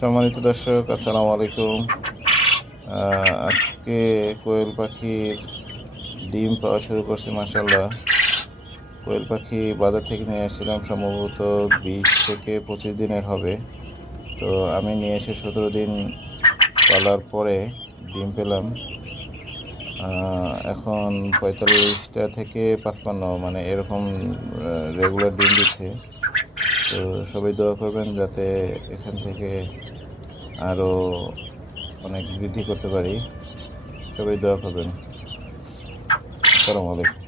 সম্মানিত দর্শক, আসসালামু আলাইকুম। আজকে কোয়েল পাখির ডিম পাওয়া শুরু করছে, মাশাআল্লাহ। কোয়েল পাখি বাজার থেকে নিয়ে আসছিলাম, সম্ভবত 20 থেকে 25 দিনের হবে। তো আমি নিয়ে এসে 17 দিন পালার পরে ডিম পেলাম। এখন 45টা থেকে 55, মানে এরকম রেগুলার ডিম দিচ্ছে। তো সবাই দোয়া করবেন যাতে এখান থেকে আরও অনেক বৃদ্ধি করতে পারি। সবাই দোয়া করবেন। আসসালামু আলাইকুম।